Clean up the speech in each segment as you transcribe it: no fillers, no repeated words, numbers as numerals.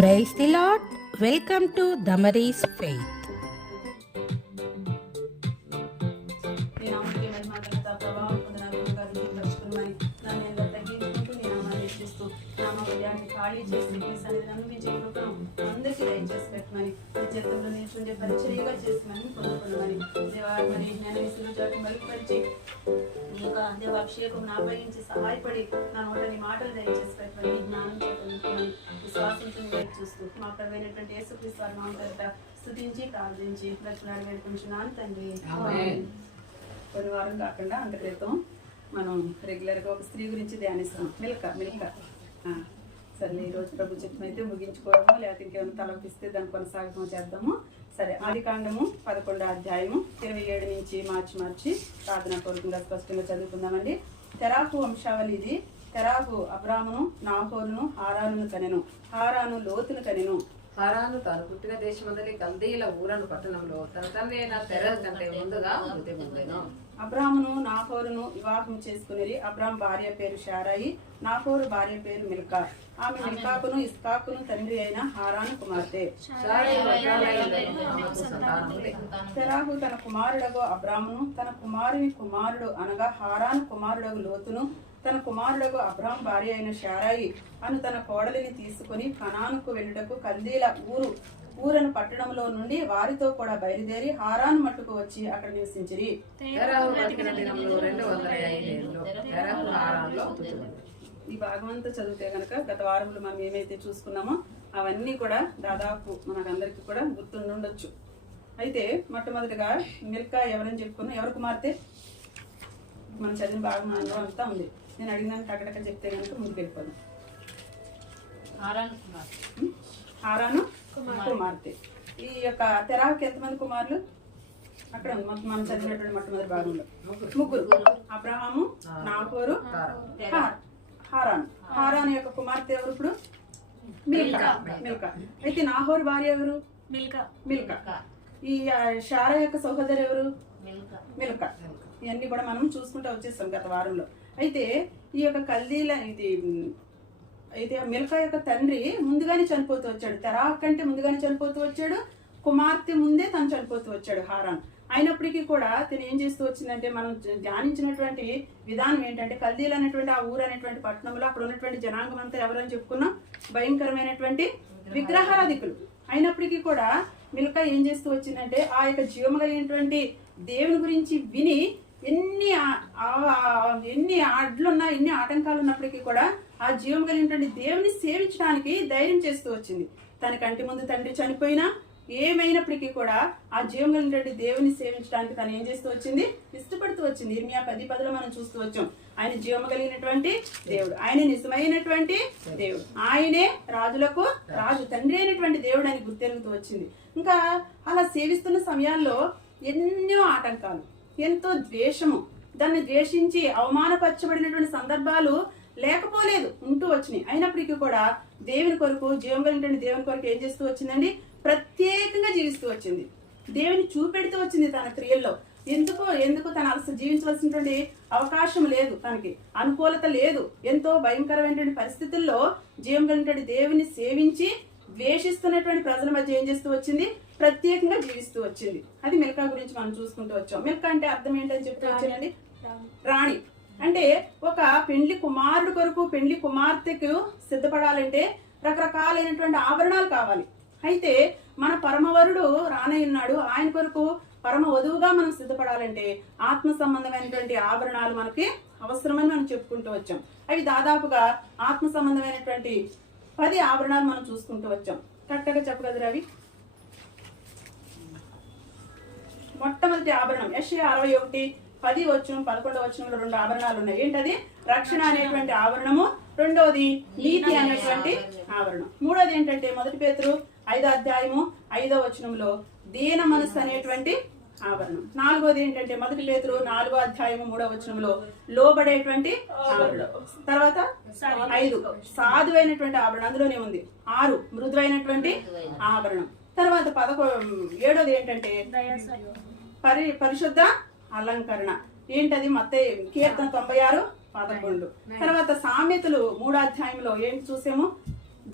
Praise the Lord. Welcome to Damaris Faith. ఖాళీ చేసి మీ సన్నిధిని మీ కృపను అందరికీ దయచేసి పెట్టమని జీవితంలో నిల్చుండే పరిచర్యగా చేసిమని పొందుకున్నామని దేవా మరి నేను విసురుజాతి మరుగుపరిచి ఈ యొక్క దేవ అభిషేకం నాపయించి సహాయపడి నా నోట నీ మాటలు దయచేసి పెట్టమని జ్ఞానం చేకూరుకోమని విశ్వాసంతో వైపు చూస్తూ మా ప్రవైనటువంటి యేసుక్రీస్తు వారి నామం పేరిట స్తుతించి ప్రార్థించి రచనలు వేడుకుంటున్నాను తండ్రి. కొన్ని వారం కాకుండా అంత క్రితం మనం రెగ్యులర్గా ఒక స్త్రీ గురించి ధ్యానిస్తాం. మిల్క సరే ఈరోజు ప్రభు చిత్తం అయితే ముగించుకోవడము లేకపోతే ఇంకేమైనా తలపిస్తే దాన్ని కొనసాగడం చేద్దాము. సరే ఆదికాండము 11వ అధ్యాయము 27 నుంచి మార్చి ప్రార్థనా పూర్వకంగా స్పష్టంగా చదువుకుందామండి. తెరాహు వంశావళి ఇది. తెరాహు అబ్రామును, నాహోరును, హారానును కనెను. హారాను లోతును కనెను. హారాను తాను పుట్టిన దేశమందలి కల్దీల ఊరను పట్టణంలో తన తండ్రి అయిన తెరహు కంటే ముందుగా మృతి పొందెను. అబ్రామును నాహోరును వివాహం చేసుకునేది. అబ్రాం భార్య పేరు షారాయి, నాహోరు భార్య పేరు మిల్కా. ఆమె మిల్కాకును ఇస్కాకును తండ్రి అయిన హారాను కుమార్తె. తెరాహు తన కుమారుడగు అబ్రామును, తన కుమారుని కుమారుడు అనగా హారాను కుమారుడగు లోతును, తన కుమారుడగు అబ్రాం భార్య అయిన షారాయి అను తన కోడలిని తీసుకుని కనానుకు వెళ్ళుటకు కల్దీల ఊరను పట్టణంలో నుండి వారితో కూడా బయలుదేరి హారాను మట్టుకు వచ్చి అక్కడ నివసించిరి. ఈ భాగమంతా చదివితే కనుక గత వారంలో మనం ఏమైతే చూసుకున్నామో అవన్నీ కూడా దాదాపు మనకందరికి కూడా గుర్తుండొచ్చు. అయితే మొట్టమొదటిగా మిల్కా ఎవరని చెప్పుకున్నాం, ఎవరు కుమార్తె? మనం చదివిన భాగం అంతా ఉంది. నేను అడిగినాను టకటక చెప్తే కనుక ముందుకు వెళ్ళిపోదాం. హారాను కుమార్తె. ఈ యొక్క తెరాహుకి ఎంతమంది కుమారులు? అక్కడ మనం చదివినటువంటి మొట్టమొదటి భాగంలో ముగ్గురు. అబ్రహాము, నాహోరు, హారాను. హారాను యొక్క కుమార్తె ఎవరు ఇప్పుడు? మిల్కా. అయితే నాహోరు భార్య ఎవరు? మిల్కా. ఈ షారా యొక్క సహోదరు ఎవరు? మిల్కా. ఇవన్నీ కూడా మనం చూసుకుంటూ వచ్చేస్తాం గత వారంలో. అయితే ఈ యొక్క కల్దీల అయితే మిల్కా యొక్క తండ్రి ముందుగానే చనిపోతూ వచ్చాడు. తెరాహు కంటే ముందుగానే చనిపోతూ వచ్చాడు. కుమార్తె ముందే తను చనిపోతూ వచ్చాడు హారాన్. అయినప్పటికీ కూడా తను ఏం చేస్తూ వచ్చిందంటే మనం ధ్యానించినటువంటి విధానం ఏంటంటే కల్దీలు అనేటువంటి ఆ ఊరు అనేటువంటి పట్టణంలో అక్కడ ఉన్నటువంటి జనాంగం అంతా ఎవరని చెప్పుకున్నాం? భయంకరమైనటువంటి విగ్రహారాధికులు. అయినప్పటికీ కూడా మిల్కా ఏం చేస్తూ వచ్చిందంటే ఆ యొక్క జీవము కలిగినటువంటి దేవుని గురించి విని ఎన్ని అడ్లున్నా ఎన్ని ఆటంకాలు ఉన్నప్పటికీ కూడా ఆ జీవం కలిగినటువంటి దేవుని సేవించడానికి ధైర్యం చేస్తూ వచ్చింది. తన కంటి ముందు తండ్రి చనిపోయినా ఏమైనప్పటికీ కూడా ఆ జీవం కలిగినటువంటి దేవుని సేవించడానికి తను ఏం చేస్తూ వచ్చింది? ఇష్టపడుతూ వచ్చింది. ఇర్మియా 10:10 మనం చూస్తూ వచ్చాం. ఆయన జీవం కలిగినటువంటి దేవుడు, ఆయన నిజమైనటువంటి దేవుడు, ఆయనే రాజులకు రాజు, తండ్రి అయినటువంటి దేవుడు అని గుర్తెరుగుతూ వచ్చింది. ఇంకా అలా సేవిస్తున్న సమయాల్లో ఎన్నో ఆటంకాలు, ఎంతో ద్వేషము, దాన్ని ద్వేషించి అవమానపరచబడినటువంటి సందర్భాలు లేకపోలేదు, ఉంటూ వచ్చినాయి. అయినప్పటికీ కూడా దేవుని కొరకు, జీవం కలిగినటువంటి దేవుని కొరకు ఏం చేస్తూ వచ్చిందండి? ప్రత్యేకంగా జీవిస్తూ వచ్చింది. దేవుని చూపెడుతూ వచ్చింది తన క్రియల్లో. ఎందుకు తన అలసి జీవించవలసినటువంటి అవకాశం లేదు, తనకి అనుకూలత లేదు. ఎంతో భయంకరమైనటువంటి పరిస్థితుల్లో జీవం కలిగినటువంటి దేవుని సేవించి ద్వేషిస్తున్నటువంటి ప్రజల మధ్య ఏం చేస్తూ వచ్చింది? ప్రత్యేకంగా జీవిస్తూ వచ్చింది. అది మిల్కా గురించి మనం చూసుకుంటూ వచ్చాం. మిల్కా అంటే అర్థం ఏంటని చెప్తూ వచ్చానండి? రాణి. అంటే ఒక పెండ్లి కుమారుడు కొరకు, పెండ్లి కుమార్తెకు సిద్ధపడాలంటే రకరకాలైనటువంటి ఆభరణాలు కావాలి. అయితే మన పరమవరుడు రానయ్యున్నాడు. ఆయన కొరకు పరమ వధువుగా మనం సిద్ధపడాలంటే ఆత్మ సంబంధమైనటువంటి ఆభరణాలు మనకి అవసరమని మనం చెప్పుకుంటూ వచ్చాం. అవి దాదాపుగా ఆత్మ సంబంధమైనటువంటి 10 ఆభరణాలు మనం చూసుకుంటూ వచ్చాం. కరెక్ట్గా చెప్పగలరు అవి? మొట్టమొదటి ఆభరణం యెషయా 61:10 11వ వచనంలో 2 ఆభరణాలు ఉన్నాయి. ఏంటది? రక్షణ అనేటువంటి ఆభరణము. రెండవది నీతి అనేటువంటి ఆభరణం. మూడోది ఏంటంటే 1 పేతురు 5:5 వచనంలో దీన మనస్సు అనేటువంటి ఆభరణం. నాలుగోది ఏంటంటే 1 పేతురు 4:3 వచనంలో లోబడేటువంటి ఆభరణం. తర్వాత 5 సాధువైనటువంటి ఆభరణం అందులోనే ఉంది. 6 మృదువైనటువంటి ఆభరణం. తర్వాత 7వది ఏంటంటే పరిశుద్ధ అలంకరణ. ఏంటది? మత్తయి కీర్తన 96:11. తర్వాత సామెతలు 3వ అధ్యాయంలో ఏంటి చూసాము?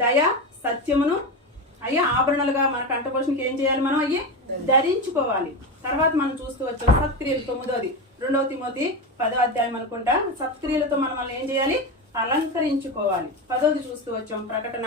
దయ, సత్యమును, అయ్యా ఆభరణాలుగా మన కంఠపోషణకి ఏం చేయాలి, మనం అయ్యి ధరించుకోవాలి. తర్వాత మనం చూస్తూ వచ్చాం సత్క్రియలు 9వ 2 తిమోతి 10వ అధ్యాయం అనుకుంటా. సత్క్రియలతో మనం ఏం చేయాలి, అలంకరించుకోవాలి. 10వది చూస్తూ వచ్చాం ప్రకటన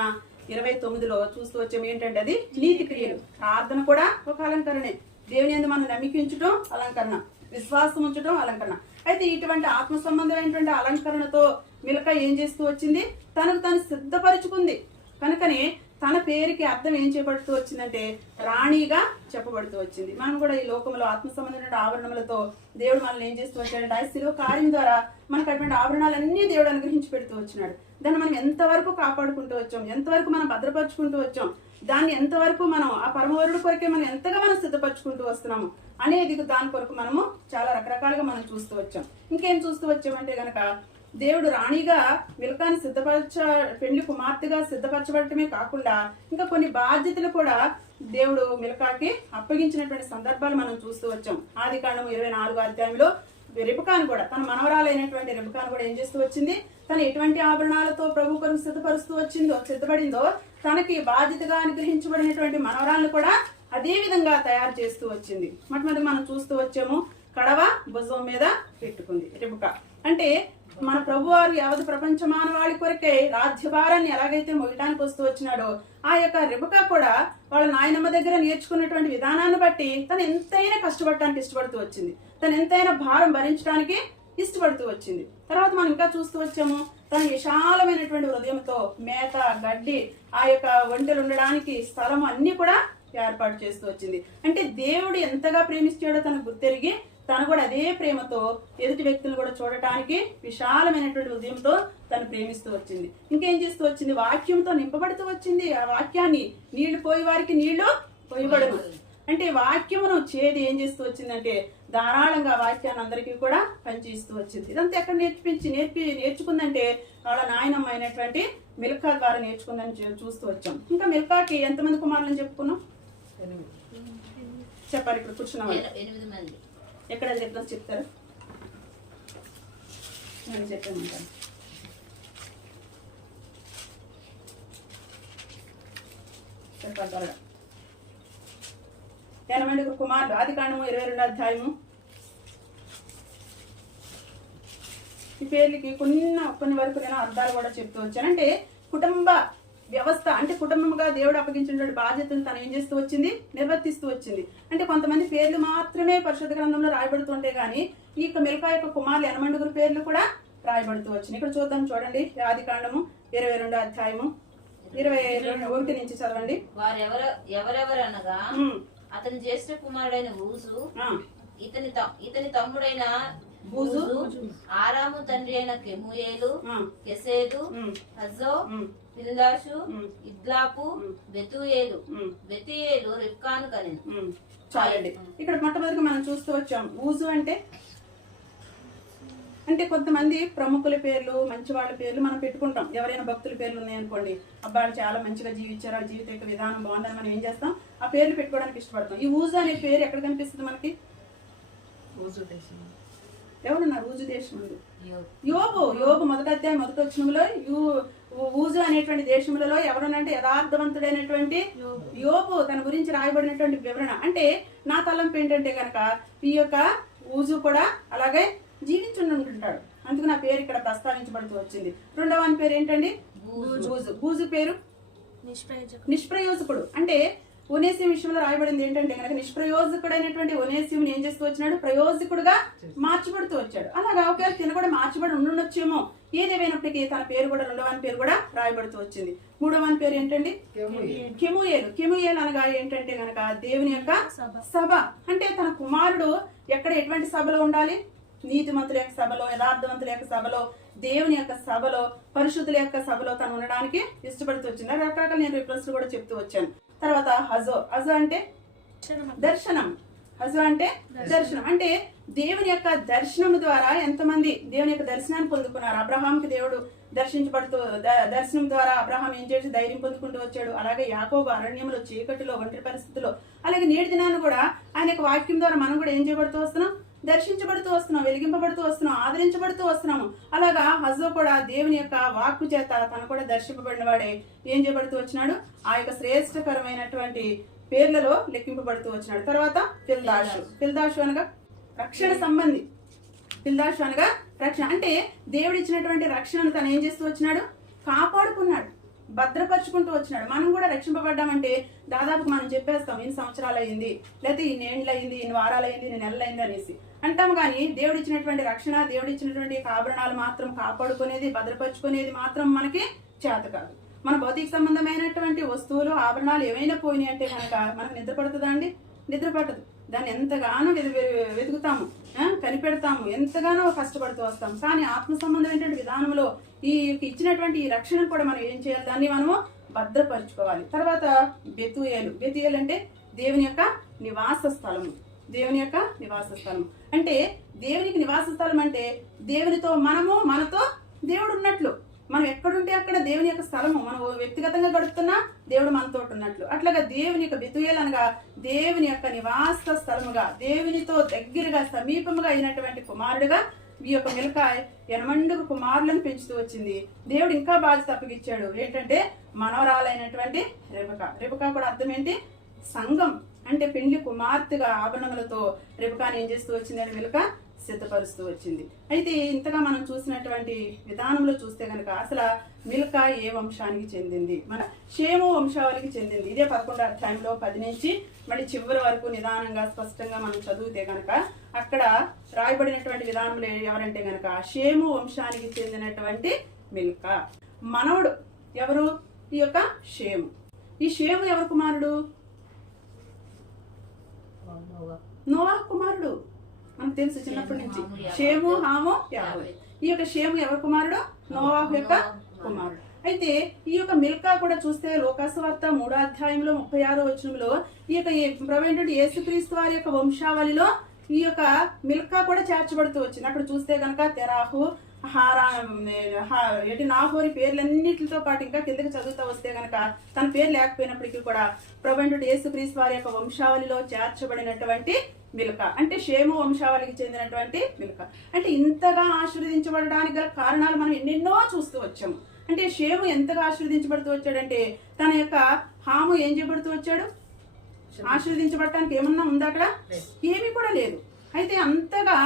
29లో చూస్తూ వచ్చాం ఏంటంటే అది నీతి క్రియలు. ప్రార్థన కూడా ఒక అలంకరణే. దేవుని యందు మనం నమ్మికించడం అలంకరణ, విశ్వాసం ఉంచడం అలంకరణ. అయితే ఇటువంటి ఆత్మ సంబంధమైనటువంటి అలంకరణతో మిల్క ఏం చేస్తూ వచ్చింది, తనకు తను సిద్ధపరుచుకుంది. కనుకనే తన పేరుకి అర్థం ఏం చేయబడుతూ వచ్చిందంటే రాణిగా చెప్పబడుతూ వచ్చింది. మనం కూడా ఈ లోకంలో ఆత్మ సంబంధమైన ఆభరణములతో దేవుడు మనల్ని ఏం చేస్తూ వచ్చాడంటే ఆ శిలువ కార్యం ద్వారా మనకు అటువంటి ఆభరణాలన్నీ దేవుడు అనుగ్రహించి పెడుతూ వచ్చినాడు. దాన్ని మనం ఎంతవరకు కాపాడుకుంటూ వచ్చాం, ఎంతవరకు మనం భద్రపరుచుకుంటూ వచ్చాం, దాన్ని ఎంతవరకు మనం ఆ పరమవరుడు కొరకే మనం ఎంతగా మనం సిద్ధపరచుకుంటూ వస్తున్నాము అనేది దాని కొరకు మనము చాలా రకరకాలుగా మనం చూస్తూ వచ్చాం. ఇంకేం చూస్తూ వచ్చామంటే గనక దేవుడు రాణిగా మిల్కాని పెండ్లి కుమార్తెగా సిద్ధపరచబడటమే కాకుండా ఇంకా కొన్ని బాధ్యతలు కూడా దేవుడు మిల్కాకి అప్పగించినటువంటి సందర్భాలు మనం చూస్తూ వచ్చాం. ఆదికాండము 24వ అధ్యాయంలో రెబెకాను కూడా, తన మనవరాలైనటువంటి రెబెకాను కూడా ఏం చేస్తూ వచ్చింది, తను ఎటువంటి ఆభరణాలతో ప్రభు కొరకు సిద్ధపడిందో తనకి బాధ్యతగా అనుగ్రహించబడినటువంటి మనవరాలను కూడా అదే విధంగా తయారు చేస్తూ వచ్చింది. మొట్టమొదటి మనం చూస్తూ వచ్చాము కడవ భుజం మీద పెట్టుకుంది రెబెకా. అంటే మన ప్రభువారు యావత్ ప్రపంచ మానవాళి కొరకే రాజ్యభారాన్ని ఎలాగైతే మోయటానికి వస్తూ వచ్చినాడో ఆ యొక్క రెబెకా కూడా వాళ్ళ నాయనమ్మ దగ్గర నేర్చుకున్నటువంటి విధానాన్ని బట్టి తను ఎంతైనా కష్టపడటానికి ఇష్టపడుతూ వచ్చింది, తను ఎంతైనా భారం భరించడానికి ఇష్టపడుతూ వచ్చింది. తర్వాత మనం ఇంకా చూస్తూ వచ్చాము తన విశాలమైనటువంటి హృదయంతో మేత గడ్డి ఆ యొక్క ఒంటెలు ఉండడానికి స్థలము అన్ని కూడా ఏర్పాటు చేస్తూ వచ్చింది. అంటే దేవుడు ఎంతగా ప్రేమిస్తాడో తనకు గుర్తెరిగి తను కూడా అదే ప్రేమతో ఎదుటి వ్యక్తులను కూడా చూడటానికి విశాలమైనటువంటి హృదయంతో తను ప్రేమిస్తూ వచ్చింది. ఇంకేం చేస్తూ వచ్చింది, వాక్యంతో నింపబడుతూ వచ్చింది. ఆ వాక్యాన్ని నీళ్లు పోయి వారికి నీళ్లు పోయబడను అంటే వాక్యమును చేది ఏం చేస్తూ వచ్చిందంటే ధారాళంగా వాక్యాన్ని అందరికీ కూడా పనిచేస్తూ వచ్చింది. ఇదంతా ఎక్కడ నేర్చుకుందంటే వాళ్ళ నాయనమ్మ అయినటువంటి మిల్కా ద్వారా నేర్చుకుందని చూస్తూ వచ్చాం. ఇంకా మిల్కాకి ఎంతమంది కుమారులని చెప్పుకున్నాం చెప్పాలి, ఇప్పుడు కూర్చున్నాం 8 మంది. ఎక్కడ రిఫరెన్స్ చెప్తారు, నేను చెప్పాను. చెప్పాలి త్వరగా. 8 కుమారులు. ఆదికాండము 22వ అధ్యాయము. ఈ పేర్లకి కొన్ని వరకు నేను అర్థాలు కూడా చెప్తూ వచ్చాను. అంటే కుటుంబ వ్యవస్థ, అంటే కుటుంబంగా దేవుడు అప్పగించినటువంటి బాధ్యతను తను ఏం చేస్తూ వచ్చింది, నిర్వర్తిస్తూ వచ్చింది. అంటే కొంతమంది పేర్లు మాత్రమే పరిశుద్ధ గ్రంథంలో రాయబడుతుంటే గానీ ఈ మిల్కా యొక్క కుమారులు 8 పేర్లు కూడా రాయబడుతూ వచ్చింది. ఇక్కడ చూద్దాం, చూడండి. ఆదికాండము 22వ అధ్యాయము 21 నుంచి చదవండి. ఎవరెవరనగా అతని జ్యేష్ఠ కుమారుడైన ఊజు, ఇతని తమ్ముడైన బూజు, ఆరాము తండ్రి అయిన కెమూయేలు, కెసేదు, హజో, పిల్లాషు, ఇద్లాపు, బెతూయేలు రిబ్కాను కనెను. చాలండి. ఇక్కడ మొట్టమొదటిగా మనం చూస్తూ వచ్చాం ఊజు అంటే కొంతమంది ప్రముఖుల పేర్లు, మంచి వాళ్ళ పేర్లు మనం పెట్టుకుంటాం. ఎవరైనా భక్తుల పేర్లు ఉన్నాయనుకోండి, అబ్బాయి చాలా మంచిగా జీవించారు, ఆ జీవిత యొక్క విధానం బాగుందని మనం ఏం చేస్తాం, ఆ పేర్లు పెట్టుకోవడానికి ఇష్టపడతాం. ఈ ఊజు అనే పేరు ఎక్కడ కనిపిస్తుంది మనకి, ఎవరున్నారు ఊజు దేశంలో? యోబు 1వ అధ్యాయం 1వ వచనంలో ఊజు అనేటువంటి దేశములలో ఎవరనంటే యథార్థవంతుడైనటువంటి యోబు తన గురించి రాయబడినటువంటి వివరణ. అంటే నా తలంపు ఏంటంటే కనుక ఈ యొక్క ఊజు కూడా అలాగే జీవించుంటుంటాడు, అందుకు నా పేరు ఇక్కడ ప్రస్తావించబడుతూ వచ్చింది. 2వ పేరు ఏంటండి, బూజు పేరు నిష్ప్రయోజకుడు. అంటే ఒనేసిం విషయంలో రాయబడింది ఏంటంటే కనుక నిష్ప్రయోజకుడైనటువంటి ఒనేసిముని ఏం చేస్తూ వచ్చినాడు, ప్రయోజకుడుగా మార్చబడుతూ వచ్చాడు. అలాగా ఒకవేళ తిన కూడా మార్చబడి ఉండొచ్చేమో. ఏదేమైనప్పటికీ తన పేరు కూడా 2వ పేరు కూడా రాయబడుతూ వచ్చింది. 3వ పేరు ఏంటండి, కెమూయేలు అనగా ఏంటంటే గనక దేవుని యొక్క సభ. అంటే తన కుమారుడు ఎక్కడ ఎటువంటి సభలో ఉండాలి, నీతిమంతుల యొక్క సభలో, యథార్థవంతుల యొక్క సభలో, దేవుని యొక్క సభలో, పరిశుద్ధుల యొక్క సభలో తను ఉండడానికి ఇష్టపడుతూ వచ్చింది. రకరకాల నేను రిఫరెన్స్ కూడా చెప్తూ వచ్చాను. తర్వాత హజో అంటే దర్శనం. హజో అంటే దర్శనం. అంటే దేవుని యొక్క దర్శనం ద్వారా ఎంతమంది దేవుని యొక్క దర్శనాన్ని పొందుకున్నారు. అబ్రహాంకి దేవుడు దర్శనం ద్వారా అబ్రహాం ఏం చేసి ధైర్యం పొందుకుంటూ వచ్చాడు. అలాగే యాకోబు అరణ్యంలో, చీకటిలో, ఒంటరి పరిస్థితుల్లో, అలాగే నేటి దినాన్ని కూడా ఆయన యొక్క వాక్యం ద్వారా మనం కూడా ఏం చేయబడుతూ వస్తున్నాం, దర్శించబడుతూ వస్తున్నాం, వెలిగింపబడుతూ వస్తున్నాం, ఆదరించబడుతూ వస్తున్నాము. అలాగా హజ్జో కూడా దేవుని యొక్క వాక్కు చేత తను కూడా దర్శింపబడిన వాడే ఏం చేయబడుతూ వచ్చినాడు, ఆ యొక్క శ్రేష్టకరమైనటువంటి పేర్లలో లెక్కింపబడుతూ వచ్చినాడు. తర్వాత పిల్దాషు అనగా రక్షణ సంబంధి. పిల్దాషు అనగా రక్షణ అంటే దేవుడు ఇచ్చినటువంటి రక్షణను తను ఏం చేస్తూ వచ్చినాడు, కాపాడుకున్నాడు, భద్రపరుచుకుంటూ వచ్చినాడు. మనం కూడా రక్షింపబడ్డామంటే దాదాపు మనం చెప్పేస్తాం ఇన్ని సంవత్సరాలు అయింది, లేకపోతే ఇన్ని ఏండ్లు అయింది, ఇన్ని వారాలు అయింది, ఇన్ని నెలలు అయింది అనేసి అంటాం. కానీ దేవుడు ఇచ్చినటువంటి రక్షణ, దేవుడు ఇచ్చినటువంటి ఆభరణాలు మాత్రం కాపాడుకునేది, భద్రపరుచుకునేది మాత్రం మనకి చేత కాదు. మన భౌతిక సంబంధమైనటువంటి వస్తువులు, ఆభరణాలు ఏమైనా పోయినాయి అంటే కనుక మనకు నిద్ర పడుతుందా అండి? నిద్ర పట్టదు. దాన్ని ఎంతగానో వెతుకుతాము, కనిపెడతాము, ఎంతగానో కష్టపడుతూ వస్తాము. కానీ ఆత్మ సంబంధమైనటువంటి విధానంలో ఈ ఇచ్చినటువంటి ఈ రక్షణ కూడా మనం ఏం చేయాలి, దాన్ని మనము భద్రపరచుకోవాలి. తర్వాత బెతుయేలు అంటే దేవుని యొక్క నివాస స్థలము. దేవుని యొక్క నివాస స్థలం అంటే దేవునికి నివాస స్థలం అంటే దేవునితో మనతో దేవుడు ఉన్నట్లు. మనం ఎక్కడుంటే అక్కడ దేవుని యొక్క స్థలము, మనం వ్యక్తిగతంగా గడుపుతున్నా దేవుడు మనతో ఉన్నట్లు. అట్లాగా దేవుని యొక్క బెతుయేలు అనగా దేవుని యొక్క నివాస స్థలముగా, దేవునితో దగ్గరగా సమీపముగా అయినటువంటి కుమారుడుగా ఈ యొక్క మిల్కా 80 కుమారులను పెంచుతూ వచ్చింది. దేవుడు ఇంకా బాధ్యత అప్పగిచ్చాడు. ఏంటంటే మనవరాలైనటువంటి రెబకా కూడా అర్థం ఏంటి, సంఘం అంటే పెండ్లి కుమార్తెగా ఆభరణములతో రెబకాని ఏం చేస్తూ వచ్చింది అని మిల్కా సిద్ధపరుస్తూ వచ్చింది. అయితే ఇంతగా మనం చూసినటువంటి విధానంలో చూస్తే కనుక అసలు మిల్కా ఏ వంశానికి చెందింది, మన షేము వంశావళికి చెందింది. ఇదే 11వ అధ్యాయంలో 10 నుంచి మళ్ళీ చివరి వరకు నిదానంగా స్పష్టంగా మనం చదివితే కనుక అక్కడ రాయబడినటువంటి విధానంలో ఎవరంటే కనుక షేము వంశానికి చెందినటువంటి మిల్కా మనవడు ఎవరు, ఈ యొక్క షేము. ఈ షేము ఎవరు కుమారుడు, నోవాహు కుమారుడు. మనకు తెలుసు చిన్నప్పటి నుంచి షేము, హాము, యాఫెతు. ఈ యొక్క షేము ఎవరి కుమారుడు, నోవాహు యొక్క కుమారుడు. అయితే ఈ యొక్క మిల్కా కూడా చూస్తే లోకాసు వార్త 3వ అధ్యాయంలో 36వ వచనంలో ఈ యొక్క ప్రభువైనటువంటి యేసుక్రీస్తు వారి యొక్క వంశావళిలో ఈ యొక్క మిల్కా కూడా చేర్చబడుతూ వచ్చింది. అక్కడ చూస్తే కనుక తెరాహు, నాహోరి పేర్లన్నిటితో పాటు ఇంకా కిందకి చదువుతూ వస్తే గనక తన పేరు లేకపోయినప్పటికీ కూడా ప్రభువైనటువంటి యేసుక్రీస్తు వారి యొక్క వంశావళిలో చేర్చబడినటువంటి మిల్కా అంటే షేము వంశావళికి చెందినటువంటి మిల్కా. అంటే ఇంతగా ఆశీర్వదించబడడానికి గల కారణాలు మనం ఎన్నెన్నో చూస్తూ వచ్చాము. అంటే షేము ఎంతగా ఆశీర్వదించబడుతూ వచ్చాడంటే తన యొక్క హాము ఏం చేయబడుతూ వచ్చాడు, ఆశీర్వదించబడటానికి ఏమన్నా ఉందా అక్కడ, ఏమీ కూడా లేదు. అయితే అంతగా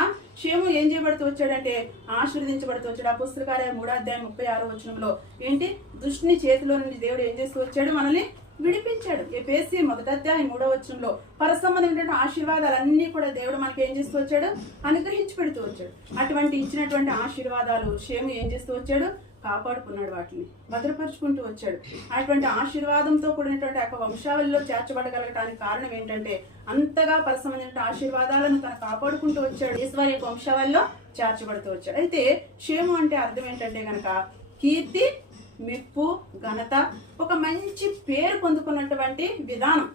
షేము ఏం చేయబడుతూ వచ్చాడంటే ఆశీర్వదించబడుతూ వచ్చాడు. అపోస్తలుల కార్యాలు 3వ అధ్యాయం 36వ వచనంలో ఏంటి, దుష్టుని చేతిలో నుండి దేవుడు ఏం చేస్తూ వచ్చాడు, మనల్ని విడిపించాడు. ఎఫెసీ 1వ అధ్యాయం 3వ వచనంలో పరసంబంధమైనటువంటి ఆశీర్వాదాలన్నీ కూడా దేవుడు మనకి ఏం చేస్తూ వచ్చాడు, అనుగ్రహించి పెడుతూ వచ్చాడు. అటువంటి ఇచ్చినటువంటి ఆశీర్వాదాలు షేము ఏం చేస్తూ వచ్చాడు, కాపాడుకున్నాడు, వాటిని భద్రపరుచుకుంటూ వచ్చాడు. అటువంటి ఆశీర్వాదంతో కూడినటువంటి ఆ వంశావళిలో చేర్చబడగలగటానికి కారణం ఏంటంటే అంతగా పరసమైన ఆశీర్వాదాలను తను కాపాడుకుంటూ వచ్చాడు, ఈశ్వరి యొక్క వంశావళిలో చేర్చబడుతూ వచ్చాడు. అయితే షేము అంటే అర్థం ఏంటంటే గనక కీర్తి, మెప్పు, ఘనత, ఒక మంచి పేరు పొందుకున్నటువంటి విధానం.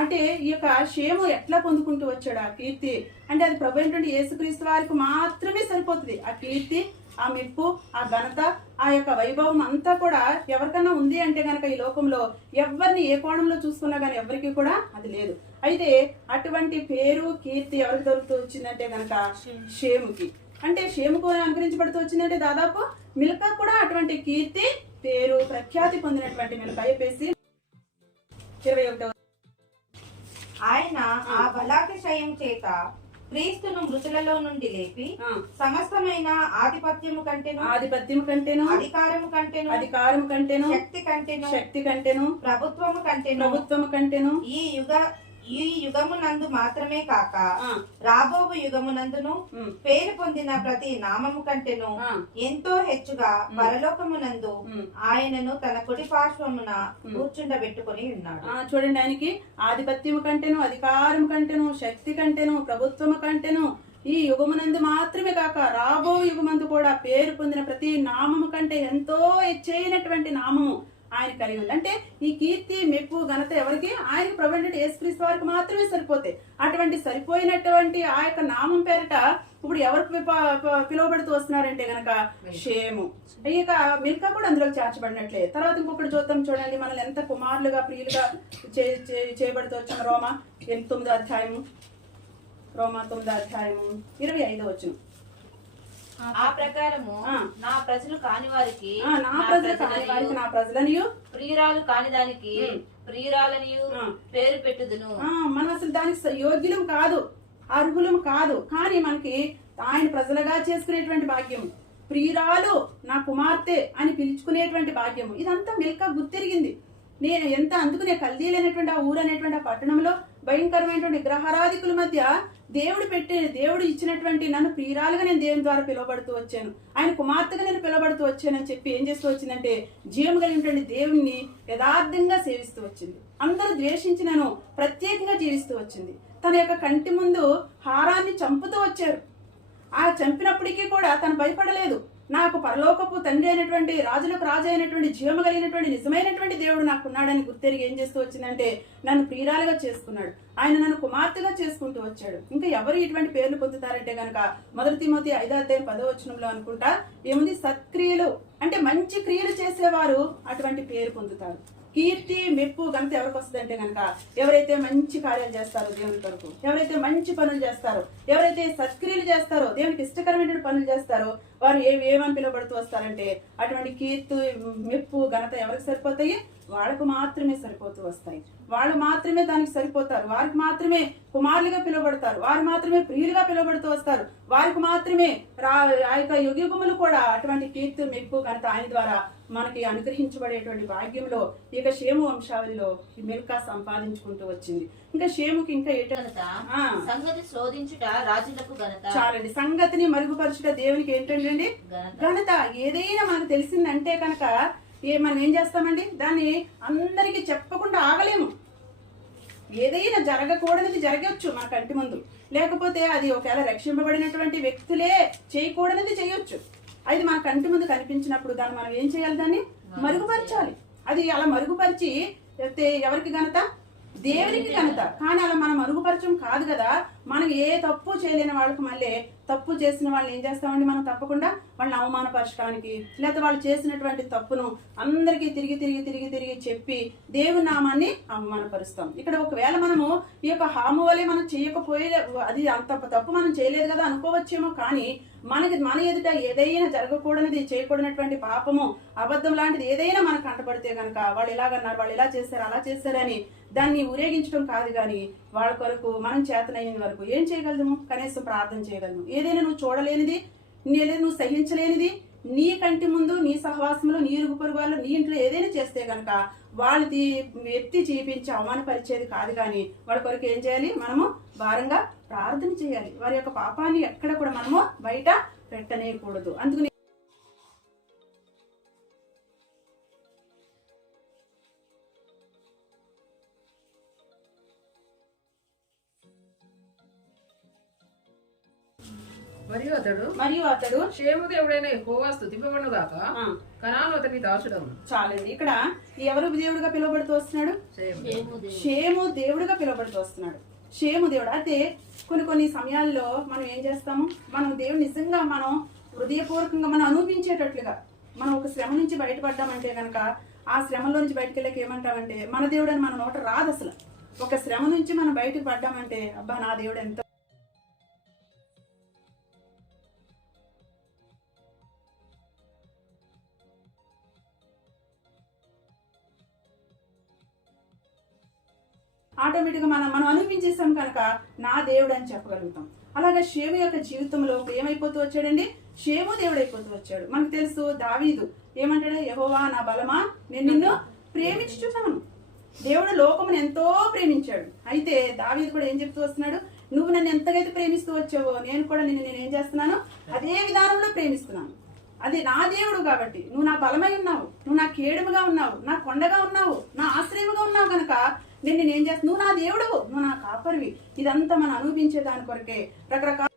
అంటే ఈ యొక్క షేము ఎట్లా పొందుకుంటూ వచ్చాడు ఆ కీర్తి అంటే అది ప్రభువైనటువంటి యేసుక్రీస్తు వారికి మాత్రమే సరిపోతుంది. ఆ కీర్తి, ఆ మెప్పు, ఆ ఘనత, ఆ యొక్క వైభవం అంతా కూడా ఎవరికైనా ఉంది అంటే గనక ఈ లోకంలో ఎవరిని ఏ కోణంలో చూసుకున్నా కానీ ఎవరికి కూడా అది లేదు. అయితే అటువంటి పేరు, కీర్తి ఎవరికి దొరుకుతూ వచ్చిందంటే గనక షేముకి. అంటే షేముకు అనుగ్రహించబడుతూ వచ్చిందంటే దాదాపు మిల్కా కూడా అటువంటి కీర్తి, పేరు, ప్రఖ్యాతి పొందినటువంటి మిల్కా. చెప్పేసి 21వ ఆయన ఆ బలాతిశయం చేత క్రీస్తును మృతులలో నుండి లేపి సమస్తమైన ఆధిపత్యము కంటేను అధికారము కంటేను శక్తి కంటేను ప్రభుత్వము కంటేను ఈ యుగమునందు మాత్రమే కాక రాబోవు యుగమునందును పేరు పొందిన ప్రతి నామము కంటేను ఎంతో హెచ్చుగా పరలోకమునందు ఆయనను తన కుడి పార్శ్వమున కూర్చుండబెట్టుకుని ఉన్నాడు. చూడండి, ఆయనకి ఆధిపత్యము కంటేను, అధికారం కంటేను, శక్తి కంటేను, ప్రభుత్వము కంటేను ఈ యుగమునందు మాత్రమే కాక రాబో యుగమందు కూడా పేరు పొందిన ప్రతి నామము కంటే ఎంతో హెచ్చైనటువంటి నామము ఆయన కలిగి ఉంది. అంటే ఈ కీర్తి, మెప్పు, ఘనత ఎవరికి, ఆయనకి ప్రభువైనటువంటి యేసుక్రీస్తు వారికి మాత్రమే సరిపోతాయి. అటువంటి సరిపోయినటువంటి ఆ యొక్క నామం పేరిట ఇప్పుడు ఎవరికి పిలువబడుతూ వస్తున్నారంటే గనక షేము. ఇక మిల్కా కూడా అందులో చేర్చబడినట్లే. తర్వాత ఇంకొకటి చూద్దాం, చూడండి మనల్ని ఎంత కుమారులుగా, ప్రియులుగా చేయబడుతూ వచ్చాము. రోమా 9వ అధ్యాయము రోమా 9:25. ఆ ప్రకారము నా ప్రజలు కాని వారికి నా ప్రజలనియు ప్రియురాలు కాని దానికి ప్రియురాలనియు పేరు పెట్టుదును. మనం అసలు దానికి యోగ్యులం కాదు, అర్హులం కాదు, కానీ మనకి ఆయన ప్రజలుగా చేసుకునేటువంటి భాగ్యం, ప్రియురాలు నా కుమార్తె అని పిలుచుకునేటువంటి భాగ్యం, ఇదంతా మిల్కా గుర్తిరిగింది. నేను ఎంత అందుకునే కల్దీలైనటువంటి ఆ ఊరు అనేటువంటి ఆ పట్టణంలో భయంకరమైనటువంటి విగ్రహారాధికుల మధ్య దేవుడు ఇచ్చినటువంటి నన్ను ప్రియురాలుగా నేను దేవుని ద్వారా పిలువబడుతూ వచ్చాను, ఆయన కుమార్తెగా నేను పిలువబడుతూ వచ్చానని చెప్పి ఏం చేస్తూ వచ్చిందంటే జీవం కలిగినటువంటి దేవుణ్ణి యథార్థంగా సేవిస్తూ వచ్చింది. అందరూ ద్వేషించినను ప్రత్యేకంగా జీవిస్తూ వచ్చింది. తన యొక్క కంటి ముందు హారాన్ని చంపుతూ వచ్చారు. ఆ చంపినప్పటికీ కూడా తను భయపడలేదు. నాకు పరలోకపు తండ్రి అయినటువంటి రాజులకు రాజు అయినటువంటి జీవము కలిగినటువంటి నిజమైనటువంటి దేవుడు నాకున్నాడని గుర్తెరిగి ఏం చేస్తూ వచ్చిందంటే నన్ను ప్రియురాలుగా చేసుకున్నాడు, ఆయన నన్ను కుమార్తెగా చేసుకుంటూ వచ్చాడు. ఇంకా ఎవరు ఇటువంటి పేర్లు పొందుతారంటే గనక 1 తిమోతి 5:10 అనుకుంటా ఏముంది, సత్క్రియలు అంటే మంచి క్రియలు చేసేవారు అటువంటి పేరు పొందుతారు. కీర్తి మెప్పు ఘనత ఎవరికి వస్తుంది అంటే కనుక ఎవరైతే మంచి కార్యాలు చేస్తారో దేవుని కొరకు, ఎవరైతే మంచి పనులు చేస్తారో, ఎవరైతే సత్క్రియలు చేస్తారో, దేవునికి ఇష్టకరమైన పనులు చేస్తారో వారు ఏమని పిలువబడుతూ వస్తారంటే అటువంటి కీర్తి మెప్పు ఘనత ఎవరికి సరిపోతాయి, వాళ్ళకు మాత్రమే సరిపోతూ వస్తాయి. వాళ్ళు మాత్రమే దానికి సరిపోతారు, వారికి మాత్రమే కుమారులుగా పిలువబడతారు, వారు మాత్రమే ప్రియులుగా పిలువబడుతూ వస్తారు, వారికి మాత్రమే ఆ యొక్క యుగములు కూడా అటువంటి కీర్తి మెప్పు ఘనత ఆయన ద్వారా మనకి అనుగ్రహించబడేటువంటి భాగ్యంలో ఇక షేము వంశావళిలో ఈ మిల్కా సంపాదించుకుంటూ వచ్చింది. ఇంకా షేముకి ఇంకా సంగతి శోధించుట రాజులకు ఘనత. చాలండి, సంగతిని మరుగుపరచుట దేవునికి ఏంటండి ఘనత. ఏదైనా మనకు తెలిసిందంటే కనుక మనం ఏం చేస్తామండి, దాన్ని అందరికి చెప్పకుండా ఆగలేము. ఏదైనా జరగకూడనిది జరగచ్చు మన కంటి ముందు, లేకపోతే అది ఒకవేళ రక్షింపబడినటువంటి వ్యక్తులే చేయకూడనిది చేయొచ్చు. అది మన కంటి ముందు కనిపించినప్పుడు దాన్ని మనం ఏం చేయాలి, దాన్ని మరుగుపరచాలి. అది అలా మరుగుపరిచి ఎవరికి ఘనత, దేవునికి ఘనత. కానీ అలా మనం మరుగుపరచం కాదు కదా. మనం ఏ తప్పు చేయలేని వాళ్ళకి మళ్ళీ తప్పు చేసిన వాళ్ళని ఏం చేస్తామండి, మనం తప్పకుండా వాళ్ళని అవమానపరచడానికి, లేకపోతే వాళ్ళు చేసినటువంటి తప్పును అందరికీ తిరిగి చెప్పి దేవుని నామాన్ని అవమానపరుస్తాం. ఇక్కడ ఒకవేళ మనము ఈ యొక్క హాము వలె మనం చేయకపోయే, అది అంత తప్పు మనం చేయలేదు కదా అనుకోవచ్చేమో, కానీ మన ఎదుట ఏదైనా జరగకూడనిది, చేయకూడనటువంటి పాపము, అబద్ధం లాంటిది ఏదైనా మనకు కంటపడితే కనుక వాళ్ళు ఇలాగన్నారు, వాళ్ళు ఇలా చేశారు, అలా చేశారని దాన్ని ఊరేగించడం కాదు, కానీ వాళ్ళ కొరకు మనం చేతనైన వరకు ఏం చేయగలము, కనీసం ప్రార్థన చేయగలము. ఏదైనా నువ్వు చూడలేనిది, నువ్వు సహించలేనిది, నీ కంటి ముందు, నీ సహవాసంలో, నీ ఇరుగు పొరుగు వాళ్ళు, నీ ఇంట్లో ఏదైనా చేస్తే కనుక వాళ్ళది ఎత్తి చూపించి అవమానపరిచేది కాదు, కానీ వాళ్ళ కొరకు ఏం చేయాలి, మనము భారంగా ప్రార్థన చేయాలి. వారి యొక్క పాపాన్ని ఎక్కడ కూడా మనము బయట పెట్టనేయకూడదు. అందుకని మరియు అతడు షేము దేవుడైన యెహోవా స్తుతింపబడును గాక, కనాను అతనికి దాసుడము. చాలండి, ఇక్కడ ఎవరు దేవుడుగా పిలువబడుతూ వస్తున్నాడు, షేము దేవుడుగా పిలువబడుతూ వస్తున్నాడు. షేము దేవుడు. అయితే కొన్ని సమయాల్లో మనం ఏం చేస్తాము, మనం దేవుడు నిజంగా మనం హృదయపూర్వకంగా మనం అనుభవించేటట్లుగా మనం ఒక శ్రమ నుంచి బయటపడ్డామంటే కనుక ఆ శ్రమలో నుంచి బయటకు వెళ్ళక ఏమంటామంటే మన దేవుడు అని మన నోట రాదు. అసలు ఒక శ్రమ నుంచి మనం బయటకు పడ్డామంటే అబ్బా నా దేవుడు ఎంత ఆటోమేటిక్గా మనం అనుభవించేసాం కనుక నా దేవుడు అని చెప్పగలుగుతాం. అలాగే షేము యొక్క జీవితంలో ఏమైపోతూ వచ్చాడండి, షేము దేవుడు అయిపోతూ వచ్చాడు. మనకు తెలుసు దావీదు ఏమంటాడు, యెహోవా నా బలమా నేను నిన్ను ప్రేమించుచున్నాను. దేవుడు లోకమును ఎంతో ప్రేమించాడు. అయితే దావీదు కూడా ఏం చెప్తూ వస్తున్నాడు, నువ్వు నన్ను ఎంతగైతే ప్రేమిస్తూ వచ్చావో నేను కూడా నేనేం చేస్తున్నాను, అదే విధానంలో ప్రేమిస్తున్నాను. అది నా దేవుడు కాబట్టి నువ్వు నా బలమై ఉన్నావు, నువ్వు నా కేడుముగా ఉన్నావు, నా కొండగా ఉన్నావు, నా ఆశ్రయముగా ఉన్నావు కనుక నేనేం చేస్తాను, నువ్వు నా దేవుడు, నువ్వు నా కాపరివి. ఇదంతా మనం అనుభవించే దాని కొరకే రకరకాల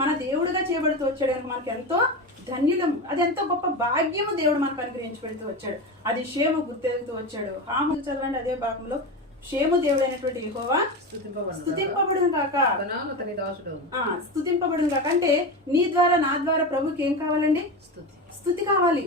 మన దేవుడుగా చేయబడుతూ వచ్చాడు కనుక మనకి ఎంతో ధన్యులం. అది ఎంతో గొప్ప భాగ్యము దేవుడు మనకు అనుగ్రహించి పెడుతూ వచ్చాడు. అది షేము గుర్తెరుగుతూ వచ్చాడు. హాము చదవండి అదే భాగంలో షేము దేవుడైనటువంటి యెహోవా స్తుతింపబడును కాక. అతని దాసుడు. స్తుతింపబడును కాక అంటే నీ ద్వారా నా ద్వారా ప్రభుకి ఏం కావాలండి? స్తుతి కావాలి.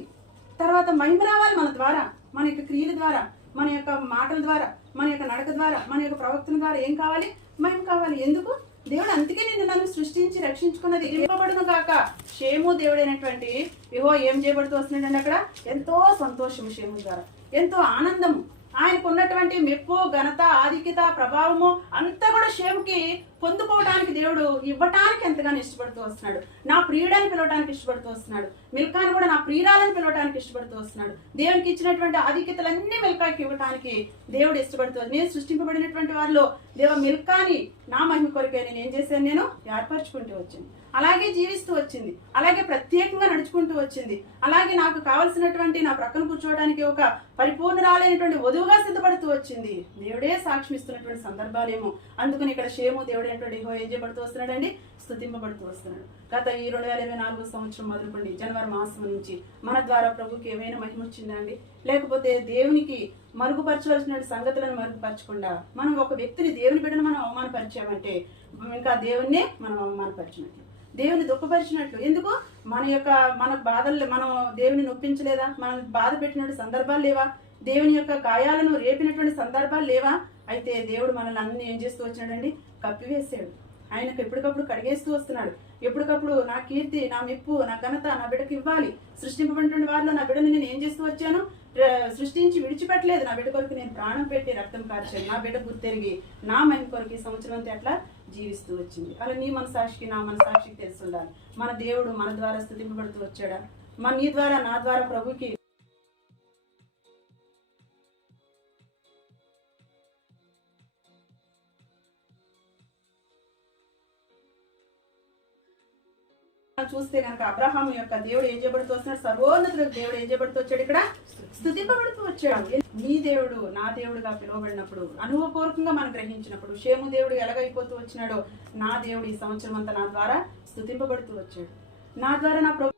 తర్వాత మహిమ రావాలి మన ద్వారా, మన యొక్క క్రియల ద్వారా, మన యొక్క మాటల ద్వారా, మన యొక్క నడక ద్వారా, మన యొక్క ప్రవక్తల ద్వారా ఏం కావాలి? మహిమ కావాలి. ఎందుకు? దేవుడు అందుకే నిన్ను నన్ను సృష్టించి రక్షించుకున్నది. ఇంపబడును కాక. షేము దేవుడైనటువంటి యెహోవా ఏం చేయబడుతూ వస్తున్నాడండి అక్కడ? ఎంతో సంతోషము షేము ద్వారా, ఎంతో ఆనందము. ఆయనకు ఉన్నటువంటి మెప్పు, ఘనత, ఆధిక్యత, ప్రభావము అంతా కూడా షేముకి పొందుకోవడానికి దేవుడు ఇవ్వటానికి ఎంతగానో ఇష్టపడుతూ వస్తున్నాడు. నా ప్రియుడని పిలవడానికి ఇష్టపడుతూ వస్తున్నాడు. మిల్కాని కూడా నా ప్రియురాలని పిలవడానికి ఇష్టపడుతూ వస్తున్నాడు. దేవునికి ఇచ్చినటువంటి ఆధిక్యతలన్నీ మిల్కాకి ఇవ్వటానికి దేవుడు ఇష్టపడుతూ, నేను సృష్టింపబడినటువంటి వారిలో దేవ మిల్కాని నా మహిమ కొరకే నేను ఏం చేశాను? నేను ఏర్పరచుకుంటూ వచ్చాను. అలాగే జీవిస్తూ వచ్చింది, అలాగే ప్రత్యేకంగా నడుచుకుంటూ వచ్చింది, అలాగే నాకు కావలసినటువంటి నా ప్రక్కన కూర్చోవడానికి ఒక పరిపూర్ణరాలైనటువంటి వధువుగా సిద్ధపడుతూ వచ్చింది. దేవుడే సాక్ష్యం ఇస్తున్నటువంటి సందర్భాలేమో. అందుకని ఇక్కడ షేము దేవుడైనటువంటి యెహోవా ఏం చేయబడుతూ వస్తున్నాడండి? స్తుతింపబడుతూ వస్తున్నాడు. గత ఈ 2024 సంవత్సరం మొదలుకోండి, జనవరి మాసం నుంచి మన ద్వారా ప్రభుకి ఏమైనా మహిమ వచ్చిందండి? లేకపోతే దేవునికి మరుగుపరచవలసిన సంగతులను మరుగుపరచకుండా మనం ఒక వ్యక్తిని, దేవుని బిడ్డను మనం అవమానపరిచామంటే ఇంకా దేవుణ్ణే మనం అవమానపరిచినట్లు, దేవుని దుఃఖపరిచినట్లు. ఎందుకు? మన బాధలు మనం దేవుని నొప్పించలేదా? మనం బాధ పెట్టినటువంటి సందర్భాలు లేవా? దేవుని యొక్క గాయాలను రేపినటువంటి సందర్భాలు లేవా? అయితే దేవుడు మనల్ని అన్ని ఏం చేస్తూ వచ్చినాడండి? కప్పివేసాడు. ఆయనకు ఎప్పటికప్పుడు కడిగేస్తూ వస్తున్నాడు. ఎప్పటికప్పుడు నా కీర్తి, నా మెప్పు, నా ఘనత నా బిడ్డకు ఇవ్వాలి. సృష్టింపబడినటువంటి వారిలో నా బిడ్డని నేను ఏం చేస్తూ వచ్చాను? సృష్టించి విడిచిపెట్టలేదు. నా బిడ్డ కొరకు నేను ప్రాణం పెట్టి రక్తం కార్చాను. నా బిడ్డ గుర్తెరిగి నా మహిమ కొరకు ఈ సంవత్సరం అంతా అట్లా జీవిస్తూ వచ్చింది. అలా నీ మనసాక్షికి నా మనసాక్షికి తెలిసి ఉండాలి. మన దేవుడు మన ద్వారా స్తుతింపబడుతూ వచ్చాడా? నీ ద్వారా నా ద్వారా ప్రభుకి చూస్తే కనుక అబ్రహాం యొక్క దేవుడు ఏం చేయబడుతూ వస్తున్నాడు? సర్వోన్నతులకు దేవుడు ఏం చేయబడుతూ వచ్చాడు? ఇక్కడ స్తుతింపబడుతూ వచ్చాడు. నీ దేవుడు నా దేవుడుగా పిలువబడినప్పుడు, అనుభవపూర్వకంగా మనం గ్రహించినప్పుడు, షేము దేవుడు ఎలాగైపోతూ వచ్చినాడో నా దేవుడు ఈ సంవత్సరం అంతా నా ద్వారా స్తుతింపబడుతూ వచ్చాడు. నా ద్వారా నా ప్రభు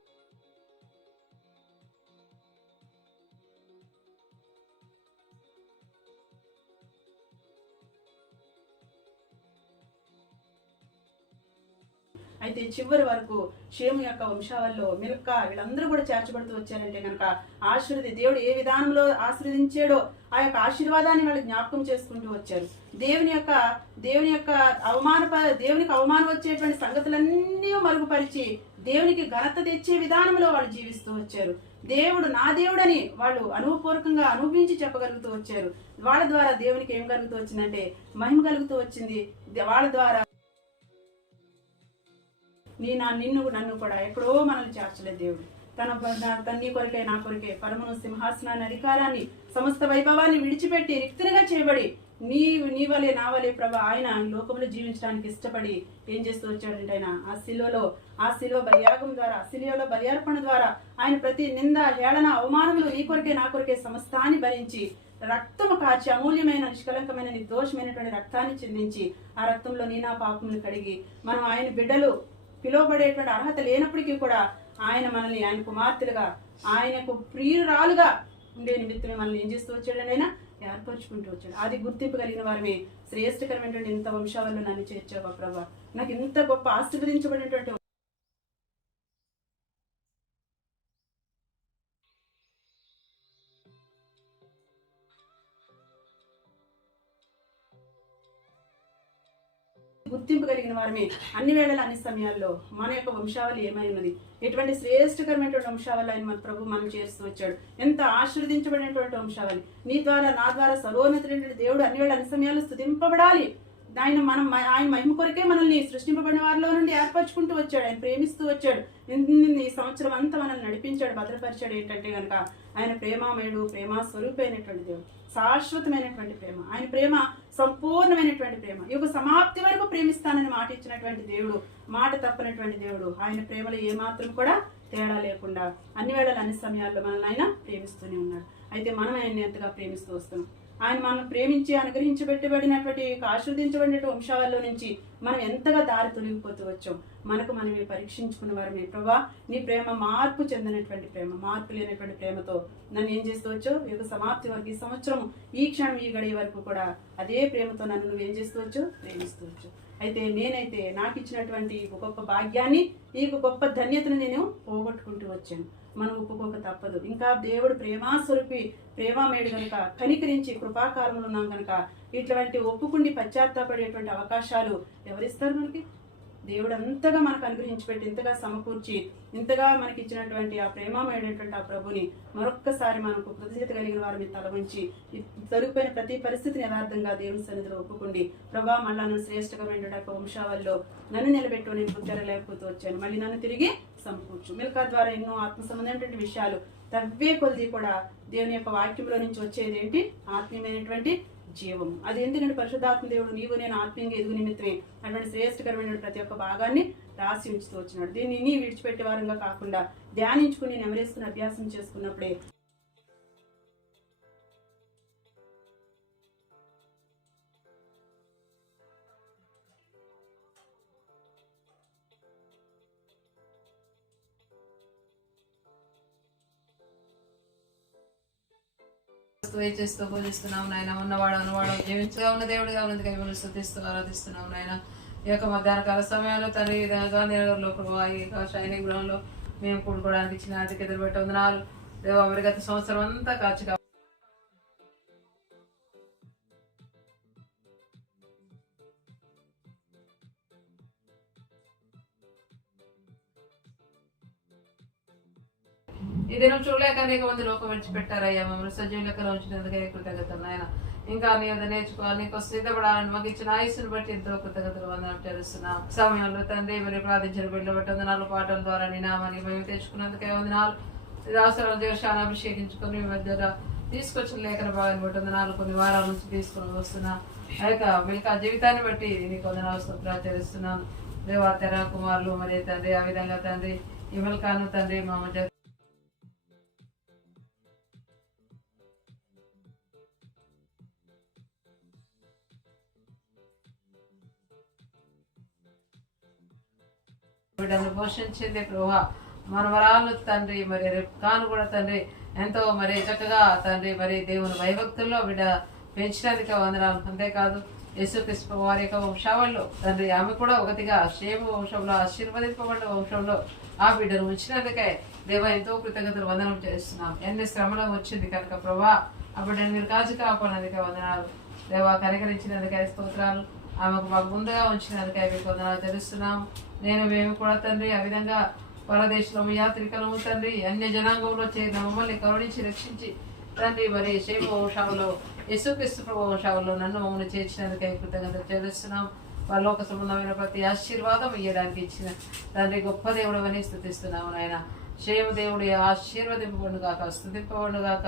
అయితే చివరి వరకు షేము యొక్క వంశావల్లో మిల్కా వీళ్ళందరూ కూడా చేర్చబడుతూ వచ్చారంటే కనుక దేవుడు ఏ విధానంలో ఆశీర్వదించాడో ఆ యొక్క ఆశీర్వాదాన్ని వాళ్ళు జ్ఞాపకం చేసుకుంటూ వచ్చారు. దేవునికి అవమానం వచ్చేటువంటి సంగతులన్నీ మరుగుపరిచి దేవునికి ఘనత తెచ్చే విధానంలో వాళ్ళు జీవిస్తూ వచ్చారు. దేవుడు నా దేవుడని వాళ్ళు అనుభవపూర్వకంగా అనుభవించి చెప్పగలుగుతూ వచ్చారు. వాళ్ళ ద్వారా దేవునికి ఏం కలుగుతూ వచ్చిందంటే మహిమ కలుగుతూ వచ్చింది. వాళ్ళ ద్వారా నన్ను కూడా ఎక్కడో మనల్ని చేర్చలేదు దేవుడు. తన నీ కొరకే నా కొరకే పరమను సింహాసనాన్ని, అధికారాన్ని, సమస్త వైభవాన్ని విడిచిపెట్టి రిక్తునిగా చేయబడి నీ వలే నా వలే ప్రభా ఆయన లోకంలో జీవించడానికి ఇష్టపడి ఏం చేస్తూ వచ్చాడంటే ఆయన ఆ శిలువ బలియాగం ద్వారా, శిలువలో బలియార్పణ ద్వారా ఆయన ప్రతి నింద, హేళన, అవమానములు నీ కొరకే నా కొరకే సమస్తాన్ని భరించి రక్తము కార్చి అమూల్యమైన నిష్కలంకమైన నిర్దోషమైనటువంటి రక్తాన్ని చెందించి ఆ రక్తంలో నీ నా పాపములు కడిగి మనం ఆయన బిడ్డలు పిలువబడేటువంటి అర్హత లేనప్పటికీ కూడా ఆయన మనల్ని ఆయన కుమార్తెలుగా, ఆయనకు ప్రియురాలుగా ఉండే నిమిత్తమే మనల్ని ఏం చేస్తూ వచ్చాడని ఆయన ఏర్పరచుకుంటూ వచ్చాడు. అది గుర్తింపు కలిగిన వారమే శ్రేష్టకరమైనటువంటి ఇంత వంశావల్లో నన్ను చేర్చావా ప్రభా, నాకు ఇంత గొప్ప ఆశీర్వదించబడినటువంటి గుర్తింపు కలిగిన వారమే అన్ని వేళల అన్ని సమయాల్లో మన యొక్క వంశావళి ఏమై ఉన్నది, ఎటువంటి శ్రేష్టకరమైనటువంటి వంశావళి ఆయన మన ప్రభు మనం చేస్తూ వచ్చాడు. ఎంత ఆశీర్వదించబడినటువంటి వంశావళి. నీ ద్వారా నా ద్వారా సర్వోన్నతుడైన దేవుడు అన్ని వేళ అన్ని సమయాల్లో స్తుతింపబడాలి. ఆయన మహిమ కొరకే మనల్ని సృష్టింపబడిన వారిలో నుండి ఏర్పరచుకుంటూ వచ్చాడు. ఆయన ప్రేమిస్తూ వచ్చాడు. ఈ సంవత్సరం అంతా మనల్ని నడిపించాడు, భద్రపరిచాడు. ఏంటంటే కనుక ఆయన ప్రేమామయుడు, ప్రేమ స్వరూపమైనటువంటి దేవుడు, శాశ్వతమైనటువంటి ప్రేమ. ఆయన ప్రేమ సంపూర్ణమైనటువంటి ప్రేమ. ఈ యొక్క సమాప్తి వరకు ప్రేమిస్తానని మాట ఇచ్చినటువంటి దేవుడు, మాట తప్పనటువంటి దేవుడు. ఆయన ప్రేమలో ఏమాత్రం కూడా తేడా లేకుండా అన్ని వేళల అన్ని సమయాల్లో మనల్ని ఆయన ప్రేమిస్తూనే ఉన్నాడు. అయితే మనం ఆయన్ని ఎంతగా ప్రేమిస్తూ వస్తున్నాం. ఆయన మనం ప్రేమించి అనుగ్రహించబెట్టబడినటువంటి ఆశీర్వదించబడిన వంశావళిలో నుంచి మనం ఎంతగా దారి తొలగిపోతూ వచ్చాం. మనకు మనమే పరీక్షించుకున్న వారమే. ప్రభా, నీ ప్రేమ మార్పు చెందినటువంటి ప్రేమ, మార్పు లేనటువంటి ప్రేమతో నన్ను ఏం చేస్తూ వచ్చో యుగ సమాప్తి వరకు, ఈ సంవత్సరం, ఈ క్షణం, ఈ గడియ వరకు కూడా అదే ప్రేమతో నన్ను నువ్వేం చేస్తూ వచ్చు, ప్రేమిస్తూ వచ్చు. అయితే నేనైతే నాకు ఇచ్చినటువంటి గొప్ప భాగ్యాన్ని, ఈ గొప్ప ధన్యతను నేను పోగొట్టుకుంటూ వచ్చాను. మనం ఒప్పుకోక తప్పదు. ఇంకా దేవుడు ప్రేమాస్వరూపి, ప్రేమమేడు కనుక, కనికరించి కృపాకారములు ఉన్నాం కనుక ఇటువంటి ఒప్పుకుండి పశ్చాత్తాపడేటువంటి అవకాశాలు ఎవరిస్తారు మనకి? దేవుడు అంతగా మనకు అనుగ్రహించి పెట్టి, ఇంతగా సమకూర్చి, ఇంతగా మనకి ఇచ్చినటువంటి ఆ ప్రేమమేడేటువంటి ఆ ప్రభుని మరొక్కసారి మనకు కృతజ్ఞత కలిగిన వారి మీద తల ఉంచి, తొలగిపోయిన ప్రతి పరిస్థితిని యథార్థంగా దేవుని సన్నిధిలో ఒప్పుకుండి, ప్రభా మళ్ళా నన్ను శ్రేష్టకరమైన వంశావల్లో నన్ను నిలబెట్టు, నేను గుర్తెరలేకపోతూ వచ్చాను, మళ్ళీ నన్ను తిరిగి సమకూర్చు. మిల్కా ద్వారా ఎన్నో ఆత్మ సంబంధమైనటువంటి విషయాలు తవ్వే కొద్ది కూడా దేవుని యొక్క వాక్యంలో నుంచి వచ్చేది ఏంటి? ఆత్మీయమైనటువంటి జీవము. అది ఎందుకంటే పరిశుద్ధాత్మ దేవుడు నీవు నేను ఆత్మీయంగా ఎదుగు నిమిత్తమే అటువంటి శ్రేష్టకరమైన ప్రతి ఒక్క భాగాన్ని రాసి ఉంచుతూ వచ్చినాడు. దీన్ని విడిచిపెట్టే వారంగా కాకుండా ధ్యానించుకుని నెమరేసుకుని అభ్యాసం చేసుకున్నప్పుడే చేస్తూ పూజిస్తున్నాం నాయన. ఉన్నవాడు అనువాడు జీవించగా ఉన్న దేవుడిగా ఉన్నది కైమలు స్తుతిస్తూ ఆరాధిస్తున్నాం నాయన. ఈ యొక్క మధ్యాహ్న కాల సమయంలో తండ్రి గాంధీనగర్లో ప్రభావ ఈ సైనిక గృహంలో మేము కూడుకోవడానికి ఇచ్చిన ఆర్థిక ఎదురు పెట్టి వందనాలు దేవా. మరి గత సంవత్సరం అంతా కాచి ఈ దినం చూడలేక అనేక మంది లోకం విడిచిపెట్టారయ్యా. మమ్మల్ని సజీవ లెక్కలో ఉంచినందుకే కృతజ్ఞతలు నాయన. ఇంకా నీ వద్ద నేర్చుకోవాలి, నీకు సిద్ధపడాలని మాకు ఇచ్చిన ఆయుస్సును బట్టి ఎంతో కృతజ్ఞతలు వందనం తెలుస్తున్నాం. సమయంలో తండ్రి మరి ప్రార్థించిన బిడ్డలు బట్టి వందనాలు, పాటల ద్వారా నీ నామాన్ని మేము తెచ్చుకున్నందుకే వందనాలు. రాష్ట్రాల దేశాన్ని అభిషేకించుకొని మీ మధ్య తీసుకొచ్చిన లేఖన భాగాన్ని బట్టి వందనాలు. కొన్ని వారాల నుంచి తీసుకొని వస్తున్నా ఆ యొక్క మిల్కా జీవితాన్ని బట్టి నీకు వందనాలు తెలుస్తున్నాను దేవా. తెర కుమారులు మరి తండ్రి ఆ విధంగా తండ్రి ఈ మిల్కాను తండ్రి మా మధ్య బిడ్డను పోషించింది ప్రభా. మనవరాలు తండ్రి మరి రేపు కూడా తండ్రి ఎంతో మరి చక్కగా తండ్రి మరి దేవుని భయభక్తుల్లో బిడ్డ పెంచినందుకే వందనాలు. అంతేకాదు యేసుక్రీస్తు వారి యొక్క వంశావళిలో తండ్రి ఆమె కూడా ఒకటిగా క్షేమ వంశంలో ఆశీర్వదింపబడిన వంశంలో ఆ బిడ్డను ఉంచినందుకే దేవ ఎంతో కృతజ్ఞతలు వందనం చేస్తున్నాం. ఎన్ని శ్రమలో వచ్చింది కనుక ప్రభా ఆ బిడ్డను మీరు కాచి కాపాడినందుకే వందనాలు దేవా. కనికరించినందుకే స్తోత్రాలు. ఆమెకు మాకు ముందుగా ఉంచినందుకే మీకు వందనాలు తెలుస్తున్నాం. మేము కూడా తండ్రి ఆ విధంగా పరదేశంలో యాత్రికలము తండ్రి అన్య జనాంగంలో చేరిన మమ్మల్ని కరుణించి రక్షించి తండ్రి మరి క్షేమ వంశాలలో యేసుక్రీస్తు ప్రభు వంశాలలో నన్ను మమ్మల్ని చేర్చినందుకే కృతజ్ఞతలు చెల్లిస్తున్నాం. పరలోక సంబంధమైన ప్రతి ఆశీర్వాదం ఇవ్వడానికి ఇచ్చిన తండ్రి గొప్ప దేవుడు అని స్తుతిస్తున్నాము నాయన. క్షేమ దేవుడి ఆశీర్వదింపబడు గాక, స్తుతింపబడు గాక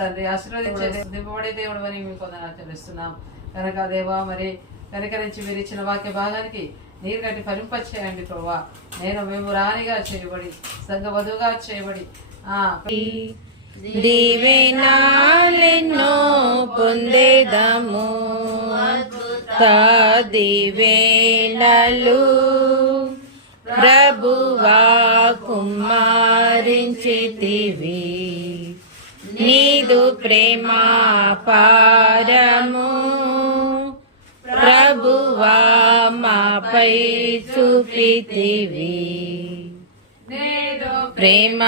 తండ్రి. స్తుతింపబడే దేవుడు అని మీకు వందనాలు చెల్లిస్తున్నాం కనుక దేవా మరి కనికరించి మీరు ఇచ్చిన వాక్య భాగానికి నీరు కట్టి ఫలింపచేయండి ప్రభా. మేము రాణిగా చేయబడి సంఘవధువుగా చేయబడి దీవెనాలెన్నో పొందేదము, దీవెనలు ప్రభువా కుమారించితివి. నీదు ప్రేమ పారము ప్రభువా మాపై చూపితివి. ప్రేమ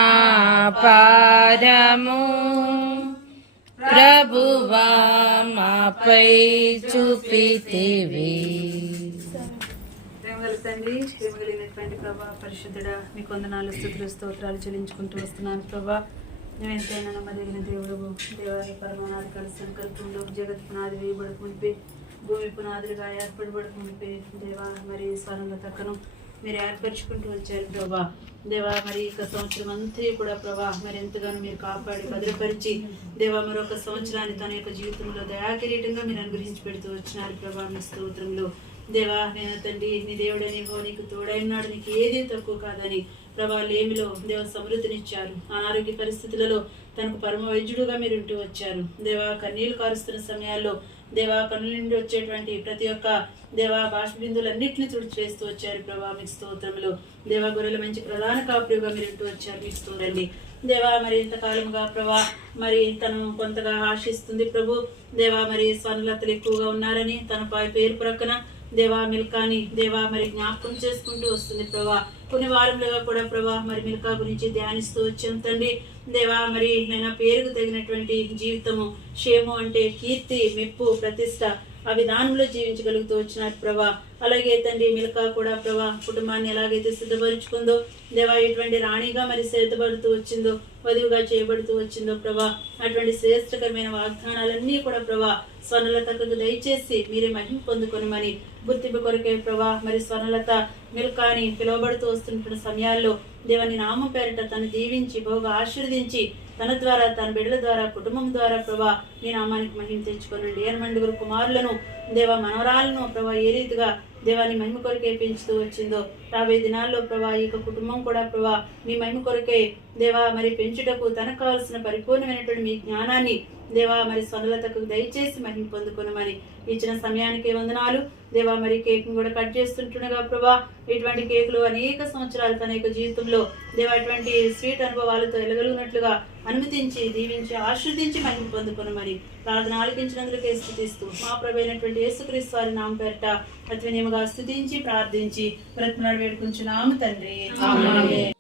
పారము ప్రభువా మాపై చూపితివి. తండ్రి, ప్రేమ కలిగినటువంటి ప్రభా, పరిశుద్ధుడా మీకు వందనాలు, స్తుతులు, స్తోత్రాలు చెల్లించుకుంటూ వస్తున్నాను ప్రభా. నువ్వెంతైనా నమ్మదగిన దేవుడు. దేవాది పరమానాది కలిసి సంకల్పంలో జగత్ పునాది వేయబడక మునిపే, భూమి పునాదులుగా ఏర్పడబడక మునిపే దేవా మరి స్వరంగా తక్కను మీరు ఏర్పరచుకుంటూ వచ్చారు ప్రభా. దేవా మరి ఇక సంవత్సరం అంతా కూడా ప్రభా మరి ఎంతగానో మీరు కాపాడి భద్రపరిచి దేవా మరొక సంవత్సరాన్ని తన యొక్క జీవితంలో దయాకిరీటంగా మీరు అనుగ్రహించి పెడుతూ వచ్చినారు ప్రభా. మీ స్తోత్రంలో దేవా నేను తండ్రి నీ దేవుడని నీకు తోడైనాడు, నీకు ఏది తక్కువ కాదని ప్రభా లేమిలో దేవ సమృద్ధినిచ్చారు. అనారోగ్య పరిస్థితులలో తనకు పరమ వైద్యుడుగా మీరు ఉంటూ వచ్చారు. దేవా కన్నీళ్లు కారుస్తున్న సమయాల్లో దేవా కన్నుల నుండి వచ్చేటువంటి ప్రతి ఒక్క దేవా బాష్ప బిందువులన్నింటినీ తుడిచివేస్తూ వచ్చారు. ప్రభా మీకు స్తోత్రములు. దేవా గొర్రెల మంచి ప్రధాన కాపురిగా మీరు ఉంటూ వచ్చారు. మీకు స్తోత్రండి దేవా. మరి ఇంతకాలముగా ప్రభా మరి తను కొంతగా ఆశిస్తుంది ప్రభు. దేవా మరి స్వర్ణలతలు ఎక్కువగా ఉన్నారని తన పేరు ప్రక్కన దేవా మిల్కాని దేవా మరి జ్ఞాపకం చేసుకుంటూ వస్తుంది ప్రభా. కొన్ని వారములుగా కూడా ప్రభా మరి మిల్కా గురించి ధ్యానిస్తూ వచ్చాం తండ్రి. దేవా మరి నేను పేరుకు తగినటువంటి జీవితము, క్షేమం అంటే కీర్తి, మెప్పు, ప్రతిష్ట ఆ విధానంలో జీవించగలుగుతూ వచ్చినారు ప్రభా. అలాగే తండ్రి మిల్కా కూడా ప్రభా కుటుంబాన్ని ఎలాగైతే సిద్ధపరుచుకుందో దేవా, ఎటువంటి రాణిగా మరి సిద్ధపడుతూ వచ్చిందో, వధువుగా చేయబడుతూ వచ్చిందో ప్రభా, అటువంటి శ్రేష్టకరమైన వాగ్దానాలన్నీ కూడా ప్రభా స్వర్ణలతకు దయచేసి మీరే మహిమ పొందుకొనమని గుర్తింపు కొరకే ప్రభా మరి స్వర్ణలత మిల్కాని పిలువబడుతూ వస్తున్న సమయాల్లో దేవాని నామం పేరిట తను దీవించి బహుగా ఆశీర్వదించి తన ద్వారా తన బిడ్డల ద్వారా కుటుంబం ద్వారా ప్రభా నీ నామానికి మహిమ తెచ్చుకోనండి. ఏనమండుగురు కుమారులను దేవా మనవరాలను ప్రభా ఏ రీతిగా దేవాని మహిమ కొరకే పెంచుతూ వచ్చిందో రాబోయే దినాల్లో ప్రభా ఈ యొక్క కుటుంబం కూడా ప్రభా మీ మహిమ కొరకే దేవా మరి పెంచుటకు తనకు కావాల్సిన పరిపూర్ణమైనటువంటి మీ జ్ఞానాన్ని దేవా మరి స్వర్ణలతకు దయచేసి మహిమ పొందుకొనమని ఇచ్చిన సమయానికి వందనాలు దేవా. మరి కేక్ కూడా కట్ చేస్తుంటుండగా ప్రభా ఇటువంటి కేకులు అనేక సంవత్సరాలు తన యొక్క జీవితంలో దేవా ఇటువంటి స్వీట్ అనుభవాలతో ఎలగలిగినట్లుగా అనుమతించి దీవించి ఆశీర్వదించి మహిమ పొందుకొనమని ప్రార్థన ఆలకించినందుకే స్తుతిస్తూ మా ప్రభువైనటువంటి యేసుక్రీస్తు వారి నామం పేరిట అతి వినయముగా స్తుతించి ప్రార్థించి బ్రతిమలాడి వేడుకుంటున్నాము తండ్రి. ఆమేన్.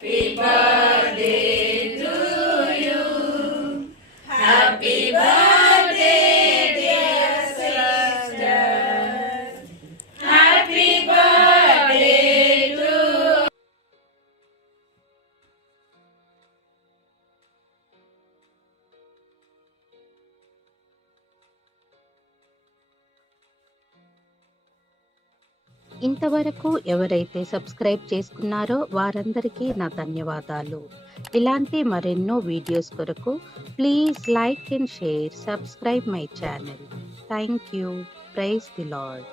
Happy birthday to you. Happy birthday, dear sister. Happy birthday to you. ఇంతవరకు ఎవరైతే సబ్స్క్రైబ్ చేసుకున్నారో వారందరికీ నా ధన్యవాదాలు. ఇలాంటి మరెన్నో వీడియోస్ కొరకు please like and share, subscribe my channel. Thank you. Praise the lord.